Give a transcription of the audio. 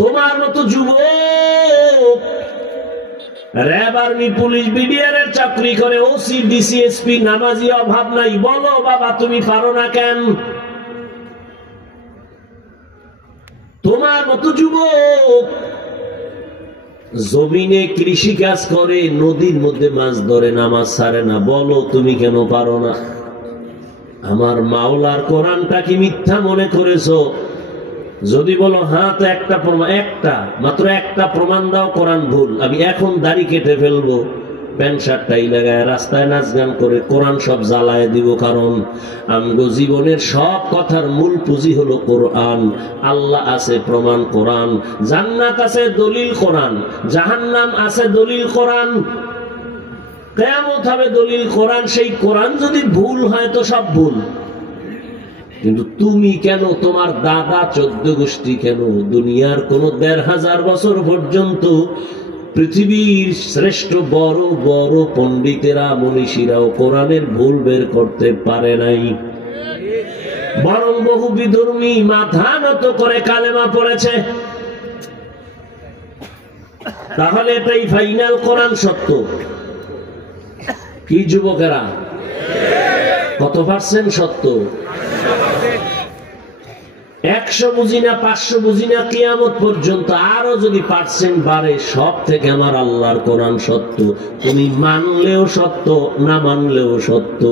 তোমার মতো যুবক র্যাব, আর্মি, পুলিশ, বিডিআর এর চাকরি করে, ওসি, ডিসি, এসপি, নামাজি, অভাব নাই। বলো বাবা তুমি পারো না কেন? তোমার মতো যুবক জমিনে কৃষি কাজ করে, নদীর মধ্যে মাছ ধরে, নামাজ ছাড়ে না। বলো তুমি কেন পারো না? আমার মাওলার কোরআনটা কি মিথ্যা মনে করেছো? যদি বলো হ্যাঁ, তো একটা প্রমাণ, মাত্র একটা প্রমাণ দাও কোরআন ভুল। আমি এখন দাড়ি কেটে ফেলবো, প্যান্ট শার্টটাই লাগায় রাস্তায় নাচ গান করে কোরআন সব জ্বালায় দিব। কারণ আমগো জীবনের সব কথার মূল পুঁজি হলো কোরআন। আল্লাহ আছে প্রমাণ কোরআন, জান্নাত আছে দলিল কোরআন, জাহান্নাম আছে দলিল কোরআন, কিয়ামত হবে দলিল কোরআন। সেই কোরআন যদি ভুল হয় তো সব ভুল। কিন্তু তুমি কেন, তোমার দাদা 14 গোষ্ঠী কেন, দুনিয়ার কোন 1500 বছর পর্যন্ত পৃথিবীর শ্রেষ্ঠ বড় বড় পণ্ডিতেরা, মনীষীরাও কোরআনের ভুল বের করতে পারে নাই। বরং বহু বিধর্মী মাথা নত করে কালেমা পড়েছে। তাহলে এটাই ফাইনাল, কোরআন সত্য। কি যুবকেরা, কত পার্সেন্ট সত্য? 100 বুঝি না, 500 বুঝি না, কিয়ামত পর্যন্ত আরো যদি পার্সেন্ট বাড়ে, সব থেকে আমার আল্লাহর কোরআন সত্য। তুমি মানলেও সত্য, না মানলেও সত্য।